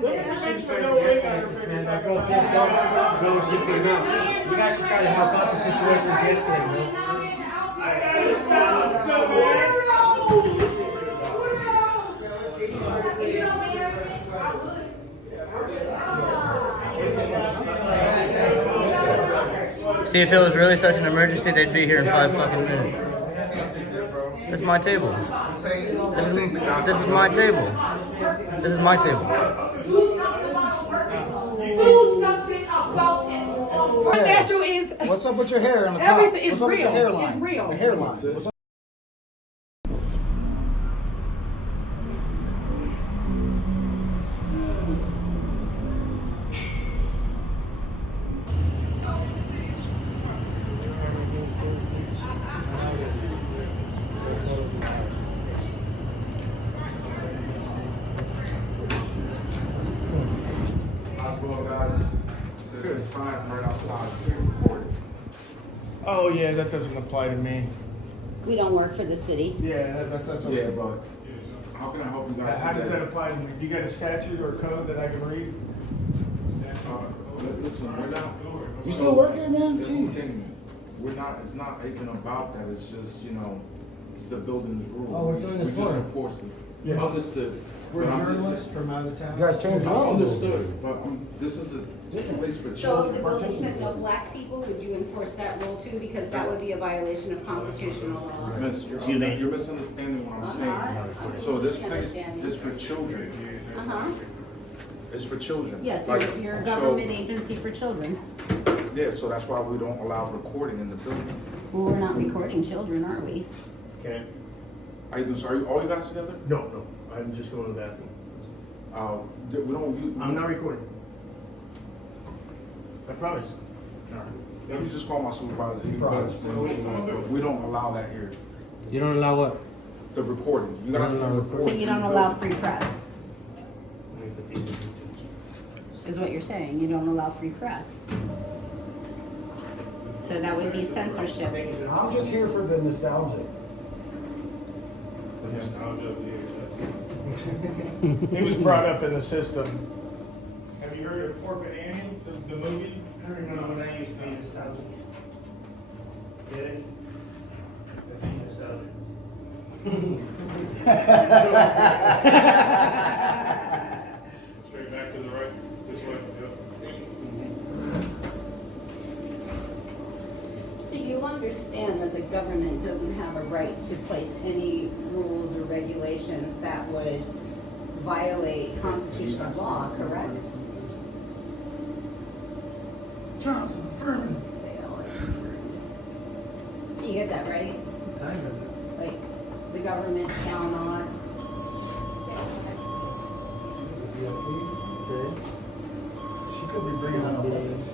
Look at the picture. No wig on her picture. That girl can't go when she came out. You guys should try to help out the situation with yesterday, man. I gotta stop, dumbass. See, if it was really such an emergency, they'd be here in 5 fucking minutes. This is my table. This is my table. This is my table. Do something about the workers. Do something about it. What natural is What's up with your hair on the top? everything is What's up with your real. hairline? It's real. The hairline. What's up? There's a sign right outside being recorded. Oh yeah, that doesn't apply to me. We don't work for the city. Yeah, that's okay. Yeah, but how can I help you guys? How does that apply to me? You got a statute or code that I can read? Listen, we're not. You still work here, man? This Jeez. thing, we're not. It's not even about that. It's just it's the building's rule. Oh, we're doing the We just tour. enforce it. Yeah. Understood. We're But I'm just- journalists from out of town. You guys changed I it up. understood, but this is a place for So if children. the building said no black people, would you enforce that rule too? Because that would be a violation of constitutional law. Miss, you're misunderstanding what I'm I'm saying. not. So this I'm place understanding. is for children. Uh-huh. It's for children. Yes, Like, you're a so- government agency for children. Yeah, so that's why we don't allow recording in the building. Well, we're not recording children, are we? Okay. Are you, so are you all you guys together? No, I'm just going to the bathroom. We don't. I'm not recording. I promise. Let me just call my supervisor. He can explain what you want to do. We don't allow that here. You don't allow what? The recording. You guys You don't can allow record. So you don't allow free press, Let me put these in. is what you're saying. You don't allow free press. So that would be censorship. I'm just here for the nostalgia. He was brought up in the system. Have you heard of Corporate Annie, the movie? I remember when I used to be nostalgic. Get it? Be nostalgic. Straight back to the right, this way, So you understand that the government doesn't have a right to place any rules or regulations that would violate constitutional law, correct? Johnson, affirmative. They always agree. So you get that right? Like, the government shall not. She could be bringing in a weapon.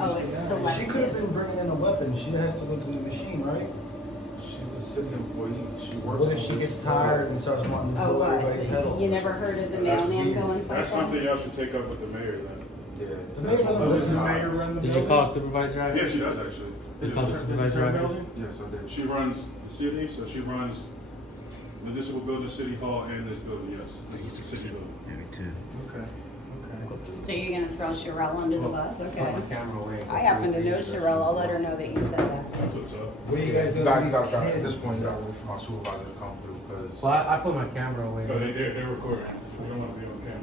Oh, it's She could have selective. been bringing in a weapon. She has to look in the machine, right? She's a city employee. She works. What if she gets tired and starts wanting to Oh, blow everybody's head what? off? You never heard of the mailman going That's cycle? something y'all should take up with the mayor then. Yeah. The mayor doesn't Does listen. the mayor run the Did building? you call a supervisor out? Yeah, she does actually. Did you call the Does the supervisor out? building? Yes, I did. She runs the city, so she runs municipal building, city hall, and this building, yes. This is the city building. Okay. So you're gonna throw Sherelle under the bus? Put Okay. my camera away. I happen to know Sherelle. I'll let her know that you said that. That's what's up. What do you guys do You with guys these got at kids? this point. You got to wait for my supervisor to come through because. Well, I put my camera away. No, they're recording. We don't want to be on camera.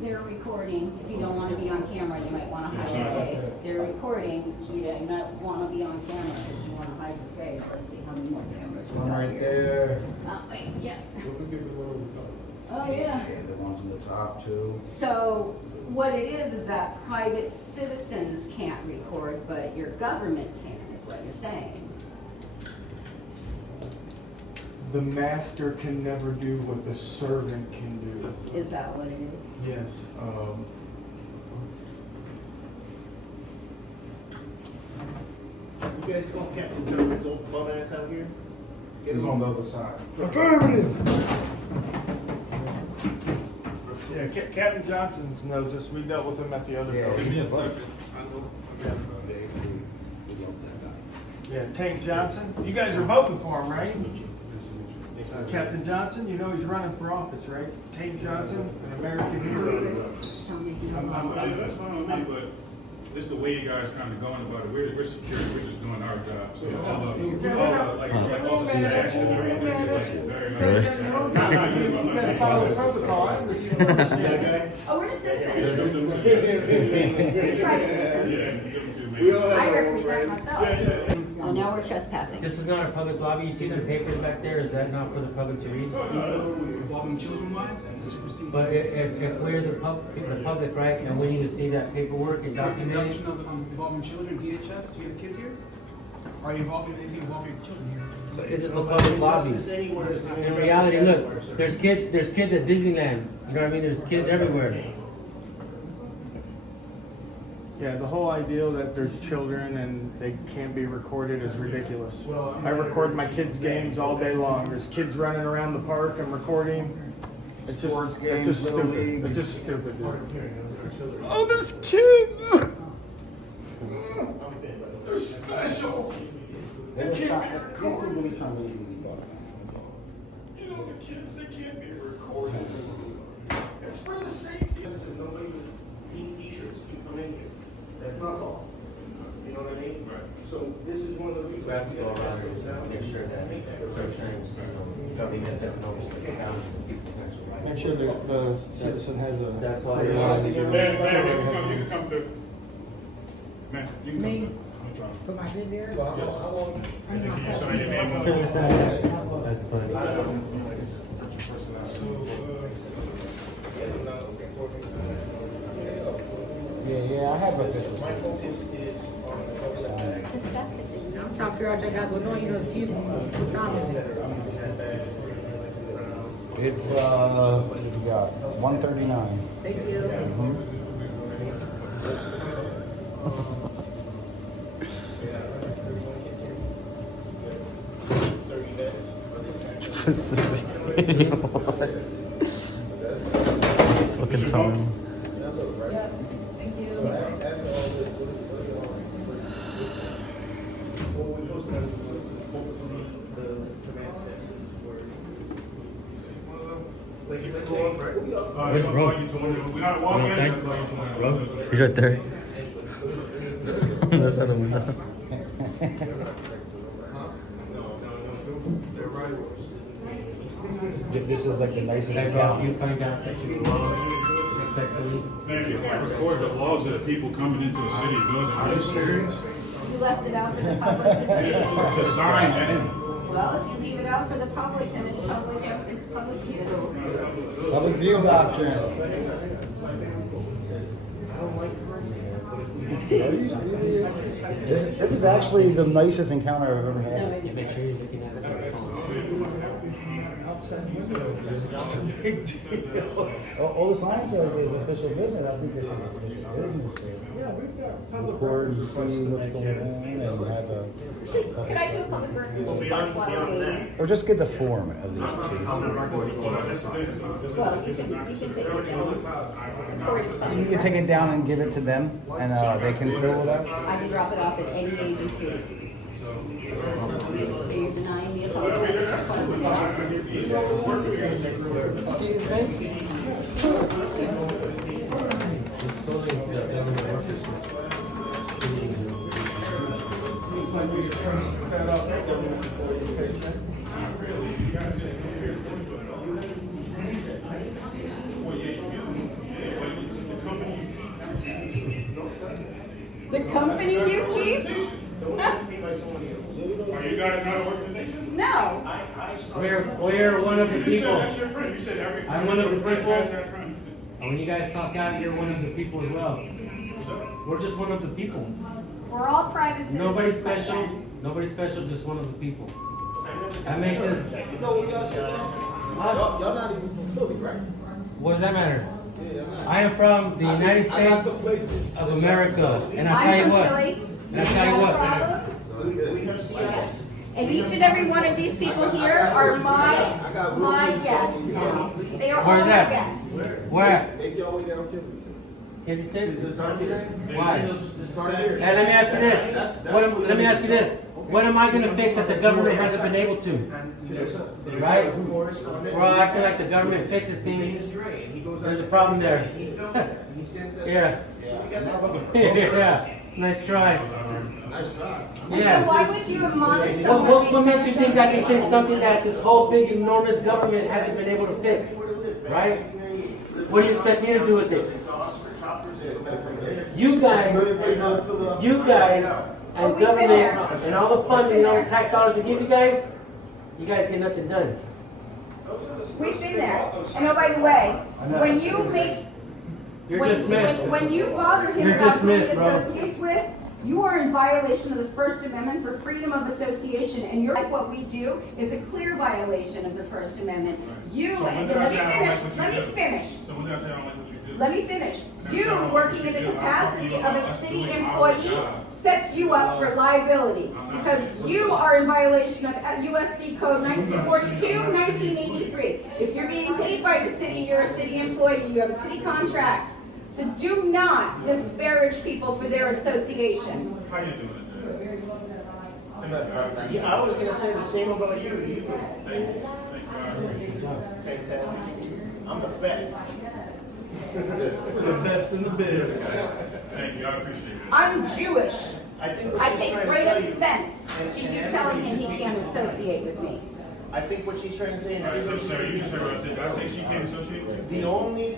They're recording. If you don't wanna be on camera, you might wanna hide your face. They're recording. You don't wanna be on camera because you wanna hide your face. Let's see how many more cameras we One got right here. there. Oh, wait, yeah. Don't forget the one on the top. Oh, yeah. And the ones on the top too. So what it is that private citizens can't record, but your government can, is what you're saying. The master can never do what the servant can do. Is that what it is? Yes. You guys call Captain Johnson's old bum ass out here? Get He's him on the other side. Affirmative. Yeah, Captain Johnson knows this. We dealt with him at the other building. Yeah, Tank Johnson. You guys are voting for him, right? Captain Johnson, you know he's running for office, right? Kate Johnson, an American hero. That's fine with me, but it's the way you guys kind of going about it. We're security, we're just doing our job. So it's all all the sex and everything is like very That's how the protocol. I understand. Oh, we're just citizens. Yeah, give them to me. We're private citizens. Yeah, give them to me. I represent myself. Oh, now we're trespassing. This is not a public lobby. You see the papers back there? Is that not for the public to read? Involving children wise, this supersedes. But if we're the public, right, and we need to see that paperwork and document it. Introduction of involving children, DHS, do you have kids here? Are you involving anything involving children here? This is a public lobby. In reality, look, there's kids at Disneyland. You know what I mean? There's kids everywhere. Yeah, the whole idea that there's children and they can't be recorded is ridiculous. I record my kids' games all day long. There's kids running around the park. I'm recording. It's just, Sports it's games, just Little stupid. League. It's just stupid, dude. Oh, there's kids! They're special! These people is trying to be easy, but that's all. You know, the kids, they can't be recorded. It's for the safety. Nobody with pink t-shirts can come in here. That's not law. You know what I mean? Right. So this is one of the reasons. We have to go around and make sure that sometimes, government doesn't overstep the boundaries of people's natural rights. Make sure that the citizen has a. That's why. Man, you can come through. Man, you can come through. I'm trying. Put my kid there? And then you sign your name on it. That's funny. Yeah, I have officials. My focus is on the public. I'm trying to figure out what I got going on, you know, excuse me. What time is it? It's, we got 1:39. Thank you. Fucking time. Yeah, thank you. Where's Rob? We gotta walk in. Okay. Rob? He's right there. On the side of the window. This is like the nicest If account. you find out that you're wrong, respectfully, Man, you can't record the logs of the people coming into the city building. Are you serious? You left it out for the public to see. To sign that. Well, if you leave it out for the public, then it's public view. Public view doctrine. Are you serious? This is actually the nicest encounter I've ever had. you make sure you're looking at it on your phone. All the sign says is official business. I think this is official business. Yeah, we've got public Record and see what's going on and has a. Could I do a public record request while I'm waiting? Or just get the form at least, please. Well, you can take it down. Record You can take it down and give it to them, and they can fill it out. I can drop it off at any agency. So you're denying me a public record Just go to the government workers. The company you keep? Are you guys not an organization? No. We're one of the You said people. that's your friend. You said every. I'm one of the friend people. has that friend. And when you guys talk out, you're one of the people as well. We're just one of the people. We're all private citizens. Nobody my special. friend. Nobody special. Just one of the people. That makes us. You know where y'all sit down? Huh? Y'all not even from Philly, right? What does that matter? Yeah, I'm not. I am from the United I got some States places of that America, and I tell I'm you from what. Philly. And I tell you Not a what. problem. Yes. Yes. And each and every one of these people here are my guests now. They are all Where's my that? guests. Where? Take y'all way down Kensington. Kensington? Why? Hey, let me ask you this. Let me ask you this. What am I gonna fix that the government hasn't been able to? Right? We're all acting like the government fixes things. There's a problem there. Yeah. Yeah. Nice try. Nice try. And so why would you admonish someone? What makes you think I can fix something that this whole big enormous government hasn't been able to fix? Right? What do you expect me to do with it? You guys and government and all the funding and all the tax dollars they give you guys get nothing done. We've been there. And oh, by the way, when you make, You're dismissed. when you bother him You're about who he dismissed, bro. associates with, you are in violation of the First Amendment for freedom of association. And you're like, what we do is a clear violation of the First Amendment. You, So and when let I say I don't like what you me do- finish. So when I say I don't like what you do. Let me finish. Never You, say I don't like working what in the you do. I'm capacity talking of about a us city doing our employee job. sets you up for liability I'm not because saying- you are in violation of USC Code 1942, 1983. If you're being paid by the city, you're a city employee, you have a city contract. So do not disparage people for their association. How you doing it, Yeah, I was gonna say the same about you. You do. Thank you. I appreciate it. Fantastic. I'm the best. The best in the biz. Thank you, I appreciate it. I'm Jewish. I think what I she's take trying to great tell you. offense to you telling him he can't associate with me. I think what she's trying to say, and All right, so everybody Sarah, you should just heard what I said. Did I say she can't associate with you? the only,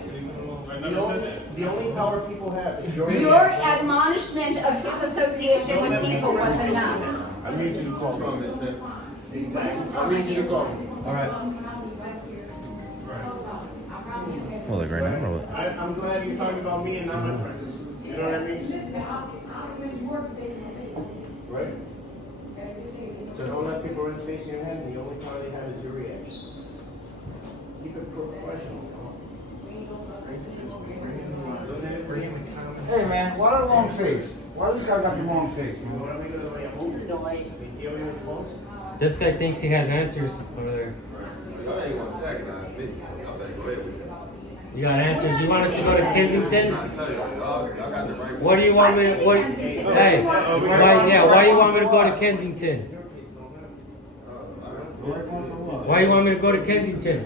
I never said that. the only power people have is your. Your admonishment of his association with people was enough. I need you to call me. Exactly. I need you to call me. All right. Well, like right now or what? I'm glad you're talking about me and not my friends. You know what I mean? Right? So don't let people run space in your head, and the only power they have is your reaction. Keep it professional. Hey man, why the long face? Why does this guy got the long face, man? What are we gonna dealing with close? This guy thinks he has answers over there. Y'all ain't gonna antagonize me, so y'all better go ahead with it. You got answers. You want us to go to Kensington? I tell you, y'all got the right. What do you want me to? What, hey, why you want me to go to Kensington? Why you want me to go to Kensington?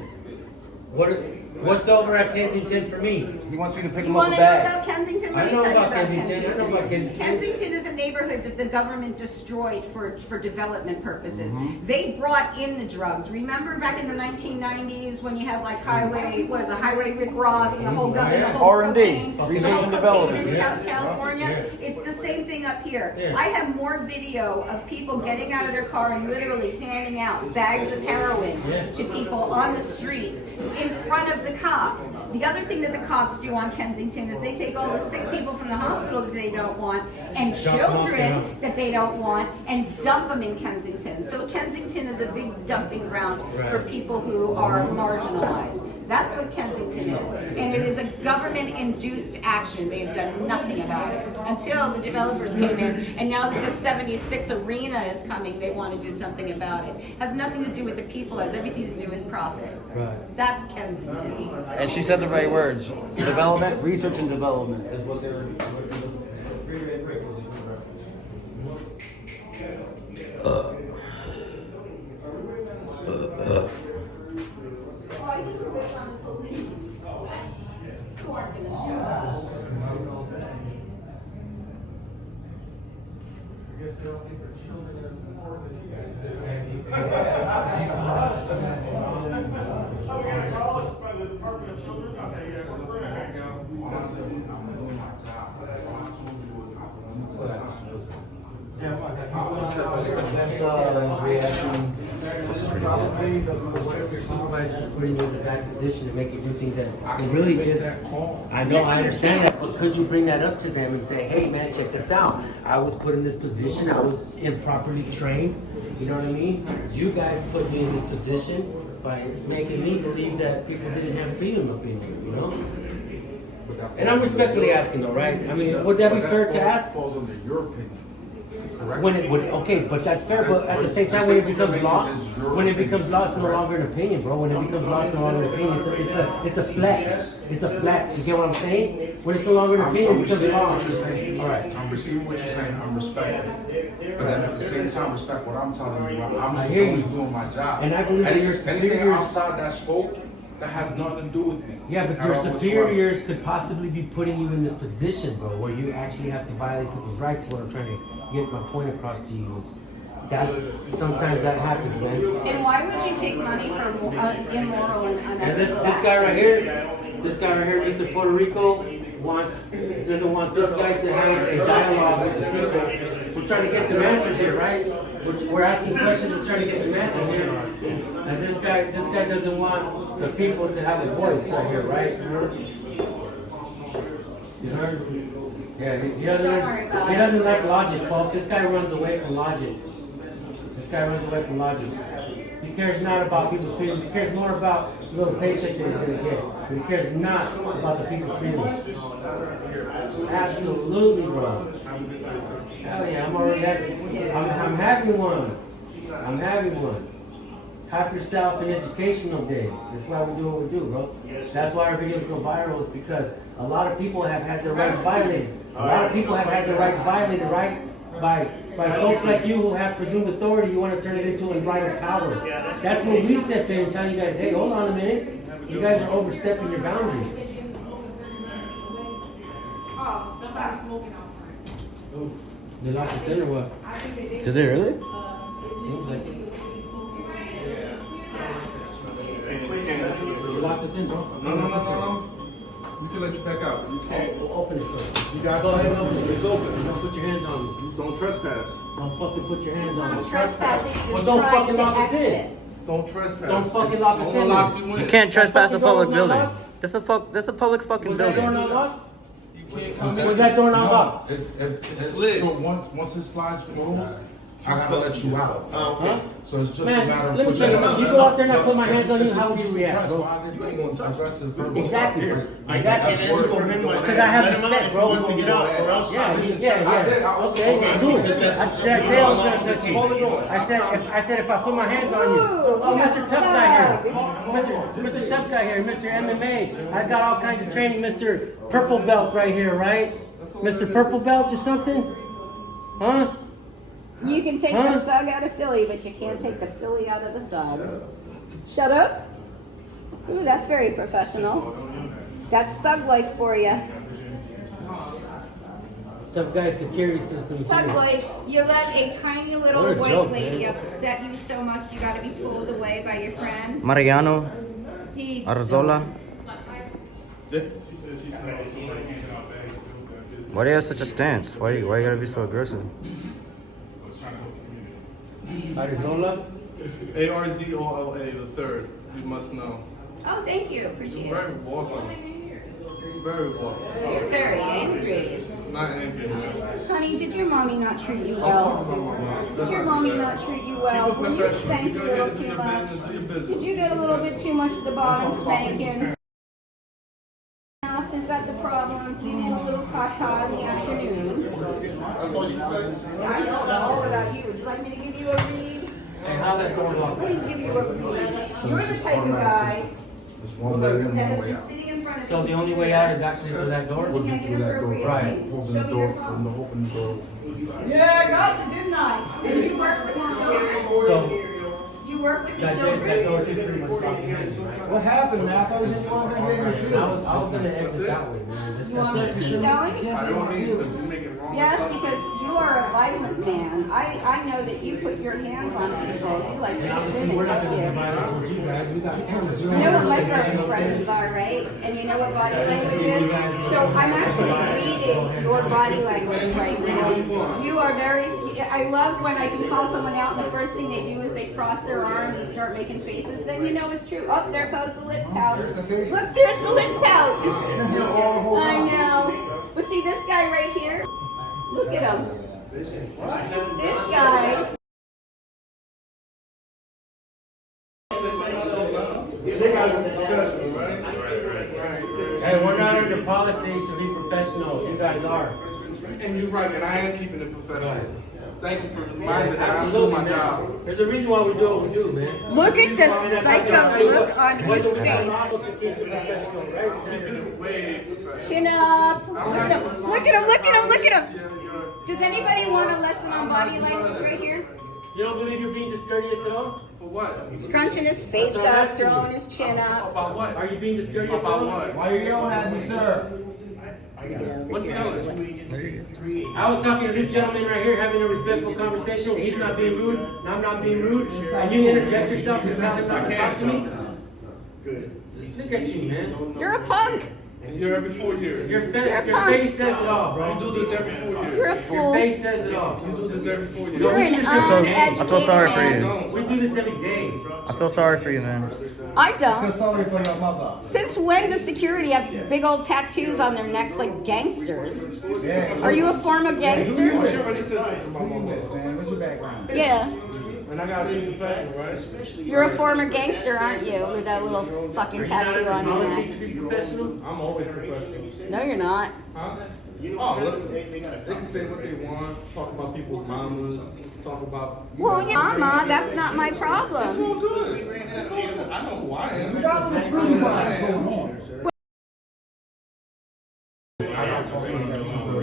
What's over at Kensington for me? He wants you to pick You him up want a to know bag. about Kensington? I Let me know tell you about about Kensington. Kensington. I know about Kensington. Kensington is a neighborhood that the government destroyed for development purposes. They brought in the drugs. Remember back in the 1990s when you had like Highway Rick Ross and the whole R&D, cocaine, research and cocaine development. in Yeah. California. Yeah. It's the same thing up here. Yeah. I have more video of people getting out of their car and literally handing out bags of heroin to people on the streets in front of the cops. The other thing that the cops do on Kensington is they take all the sick people from the hospital that they don't want and children that they don't want and dump them in Kensington. So Kensington is a big dumping ground for people who are marginalized. That's what Kensington is. And it is a government-induced action. They have done nothing about it until the developers came in. And now that the 76 arena is coming, they want to do something about it. Has nothing to do with the people, has everything to do with profit. Right. That's Kensington. And she said the right words. Development, research and development is what they're. Well, I think we're waiting on the police who aren't going to show up. I guess they don't think their children are as important as you guys do. Oh, we got a call by the Department of Children? Okay, yeah, we're gonna hang out. Best reaction. Probably What if your supervisors are putting you in a bad position to make you do things that it really is? I know, I understand that, but could you bring that up to them and say, hey man, check this out. I was put in this position, I was improperly trained, you know what I mean? You guys put me in this position by making me believe that people didn't have freedom of opinion, you know? And I'm respectfully asking though, right? I mean, would that be fair to ask? Falls under your opinion. correct. Okay, but that's fair. But at the same time, when it becomes law, it's no longer an opinion, bro. When it becomes law, it's no longer an opinion. It's a flex. It's a flex. You get what I'm saying? When it's no longer an opinion, it becomes law. What you're saying. All right. I'm receiving what you're saying. I'm respecting it. But then at the same time, respect what I'm telling you. I'm just hear you. only doing my job. And I believe that your anything superiors- outside that scope, that has nothing to do with me. Yeah, but At your all whatsoever. superiors could possibly be putting you in this position, bro, where you actually have to violate people's rights. What I'm trying to get my point across to you is sometimes that happens, man. And why would you take money for immoral and And unethical this guy right here, Mr. Puerto Rico, doesn't want this guy to have a dialogue with the people. We're trying to get some answers here, right? We're asking questions. We're trying to get some answers here. And this guy doesn't want the people to have a voice right here, right? You heard? Yeah, he doesn't like logic, folks. This guy runs away from logic. He cares not about people's feelings. He cares more about the little paycheck that he's going to get. But he cares not about the people's feelings. Absolutely, bro. Hell yeah, I'm having one. Have yourself an educational day. That's why we do what we do, bro. That's why our videos go viral, is because a lot of people have had their rights violated. Right? By folks like you who have presumed authority. You want to turn it into unbridled power. That's when we step in and tell you guys, hey, hold on a minute. You guys are overstepping your boundaries. They locked us in or what? Did they really? Seems like it. You locked us in, bro. No. We can let you back out. You can't. We'll open it first. You got Go ahead and open it. It's open. Don't put your hands on me. Don't trespass. Don't fucking put your hands on me. I'm trespassing, Well, just don't trying fucking to lock us in. exit. Don't trespass. Don't fucking lock us in. Lock you in. You can't trespass a That fucking public door was not building. locked? That's a public fucking Was that door building. not locked? You can't come in. Was that door not locked? It slid. So once it slides closed, I gotta let you out. Huh? So it's just a Man, matter of let me tell you something. You go out there and I put my hands on you, how would you react, bro? Exactly. Because I have respect, bro. Yeah. Okay, cool. I said I was gonna touch you. I said if I put my hands on you. Oh, Mr. Tough Guy here. Mr. Tough Guy here. Mr. MMA. I got all kinds of training. Mr. Purple Belt right here, right? Mr. Purple Belt or something? Huh? You can take the thug out of Philly, but you can't take the Philly out of the thug. Shut up. Ooh, that's very professional. That's thug life for you. Tough Guy security system. Thug life. You let a tiny little What a white joke, lady man. upset you so much you got to be pulled away by your friend. Mariano, Indeed. Arzola. Why do you have such a stance? Why you gotta be so aggressive? Arizona? ARZOLA, the third. You must know. Oh, thank you. Appreciate Very it. welcome. Very welcome. You're very angry. Not angry. Honey, did your mommy not treat you well? Did your mommy not treat you well? Were you spanked a little too much? Did you get a little bit too much at the bottom spanking? Is that the problem? Do you need a little ta-ta in the afternoon? I don't know about you. Would you like me to give you a read? Hey, how that door locked? Let me give you a read. You're the type of guy It's one way in, that one has way been out. sitting in front of So the only way out is actually through that door? looking at Through that door. inappropriate Right. things. Open Show the me door. your phone. Open the door. Yeah, I got you, didn't I? And you work with the children? So You work with the that door children? did pretty much lock your hands, right? What happened, man? I thought you weren't gonna get your food. I was gonna exit that way, man. You want me to keep going? I don't mean to, you make it wrong. Yes, because you are a violent man. I know that you put your hands on people. You like to And hit obviously, women, we're not don't gonna you? be violent towards you guys. We got cameras. You know what micro-expressions are, right? And you know what body language is? So I'm actually reading your body language right now. You are very, I love when I can call someone out and the first thing they do is they cross their arms and start making faces. Then you know it's true. Oh, there goes the lip pout. Look, there's the lip pout. I know. But see this guy right here? Look at him. This guy. Hey, we're not under policy to be professional. You guys are. And you're right, and I am keeping it professional. thank you for reminding me that I'm doing my job. There's a reason why we do what we do, man. Look at the psycho look on his face. Chin up. Look at him. Look at him. Look at him. Look at him. Does anybody want a lesson on body language right here? You don't believe you're being discourteous at all? For what? Scrunching his face up, throwing his chin up. About what? Are you being discourteous at About all? what? Why are you yelling at me, sir? What's yelling? I was talking to this gentleman right here, having a respectful conversation. He's not being rude, and I'm not being rude. And you interject yourself and talk to me? Good. Look at you, man. You're a punk. And you're every 4 years. Your face says it all, You bro. do this every 4 years. You're a Your fool. face says it all. You do this every 4 years. You're an I uneducated feel sorry for man. you. We do this every day. I feel sorry for you, man. I I feel don't. sorry for your mother. Since when does security have big old tattoos on their necks like gangsters? Yeah. Are you a former gangster? She already said something to my mama. Man, what's your background? Yeah. And I gotta be professional, right? You're a former gangster, aren't you? With that little fucking tattoo on your neck. Professional? I'm always professional. No, you're not. Huh? Oh, listen. They can say what they want, talk about people's mamas, talk about. Well, yeah, mama, that's not my It's problem. all good. It's all good. I know who I am. You got a little fruity vibes going on.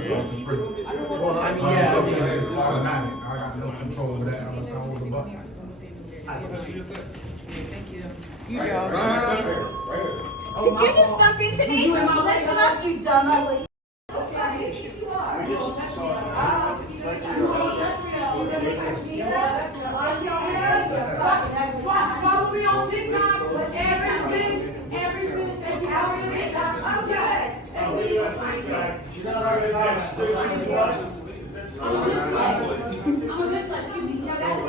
Well, I mean, yeah. I got no control over that unless I hold the button. Excuse y'all. Did you just bump into me? Listen up, you dumb ugly. Follow me on TikTok. Every minute, every hour on TikTok. I'm good. I'm on this side. Excuse me. No, that's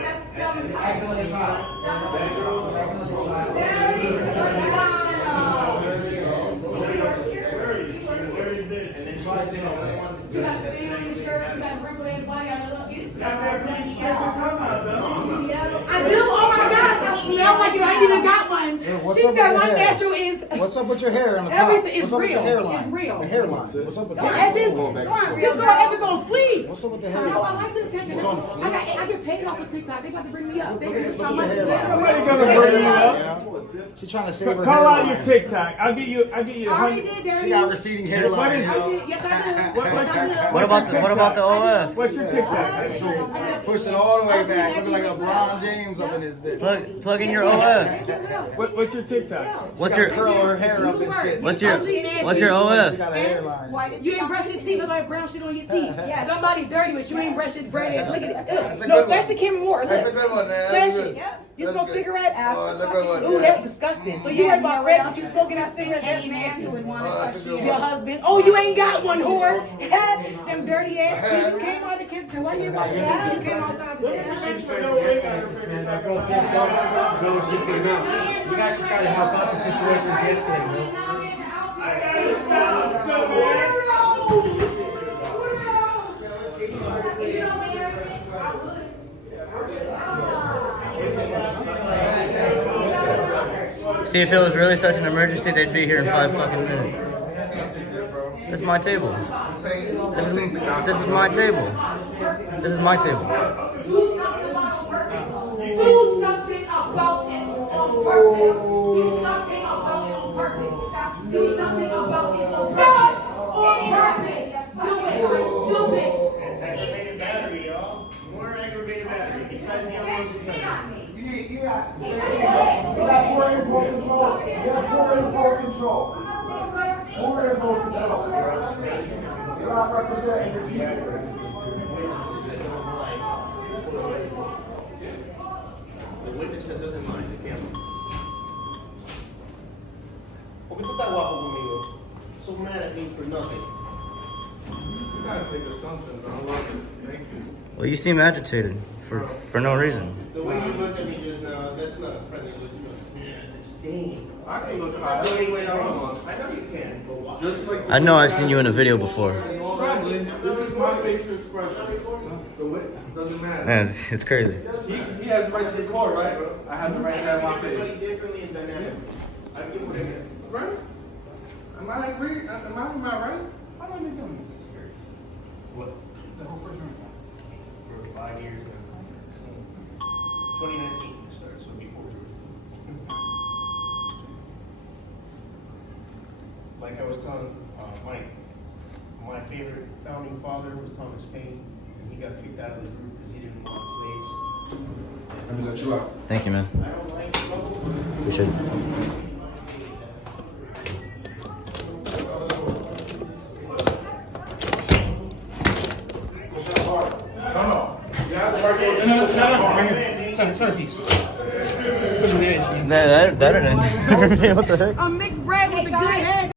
you gotta stay on your shirt, you gotta wrinkle everybody out of the I do, oh my God, I smell like you, I ain't even got one. what's She up said with my your hair? natural is, What's up with your hair on the top? Everything is What's up with your real. hairline? It's real. The hairline. What's up with the that? edges, Go back. this girl edges on fleek. What's up with the No, hairline? I like the attention. It's on fleek. I get paid off of TikTok, they about to bring me up. They Look it's at my the money. hairline. Nobody gonna bring you up. Yeah. She's trying to save her Call out hairline. your TikTok. I'll get you. I already did, She Daddy. got receding hairline. What is I did, yes I did. What- Yes, I did. What about the OF? What's your TikTok? Push it all the way back. Looking like LeBron James up in this bitch. Plug in your OF. What's your TikTok? What's your Curl her hair up and shit. What's your She OF? got a hairline. You ain't brush your teeth, look like brown shit on your teeth. Somebody's dirty, but you ain't brush it, braid it. Look at it. That's a No, good that's one. the Kim Moore. That's a Look. good one, man. Flash That's it. good. You That's smoke good. cigarettes? Oh, that's a good one. Ooh, that's disgusting. So you heard about red, but you smoking that cigarette? That's Any man nasty. who would want to Oh, that's touch a good you. Your husband. Oh, you ain't got one, whore. Them dirty ass feet. You came out of the kitchen. Said, why you ain't wash your hands? You came outside the day. You guys should try to help out the situation and de-escalate, bro. See, if it was really such an emergency, they'd be here in 5 fucking minutes. This is my table. This is my table. This is my table. Do something about it on purpose. Do something about it on purpose. Do something about it on purpose. Do something about it on purpose. On purpose. Do it. Do it. It's aggravated battery, y'all. More aggravated battery. Besides the other Spit on me. You got poor impulse control. You got poor impulse control. Poor impulse control. You're not representing your people. The witness that doesn't mind the camera. ¿Por qué tú estás guapo conmigo? So mad at me for nothing. You gotta take assumptions. I don't like it. Thank you. Well, you seem agitated for no reason. The way you looked at me just now, that's not a friendly look. Yeah, disdain. I can look I high. know you went on. I know you can. But why? Just like I know I've seen you in a video before. Probably. This is my facial expression. The what? Doesn't matter. Man, it's crazy. He has the right to record, right? I have the right to have my Everybody face. differently and dynamic. I get what I get. Right? Am I agree? Am I right? How am I doing this? The whole first round. For 5 like I was telling Mike, my favorite founding father was Thomas Paine, and he got kicked out of the group because he didn't want slaves. Let me let you out. Thank you, man. I don't like trouble. Appreciate it. Centerpiece. Where's the edge? That or what the heck? A mixed bread with a good egg.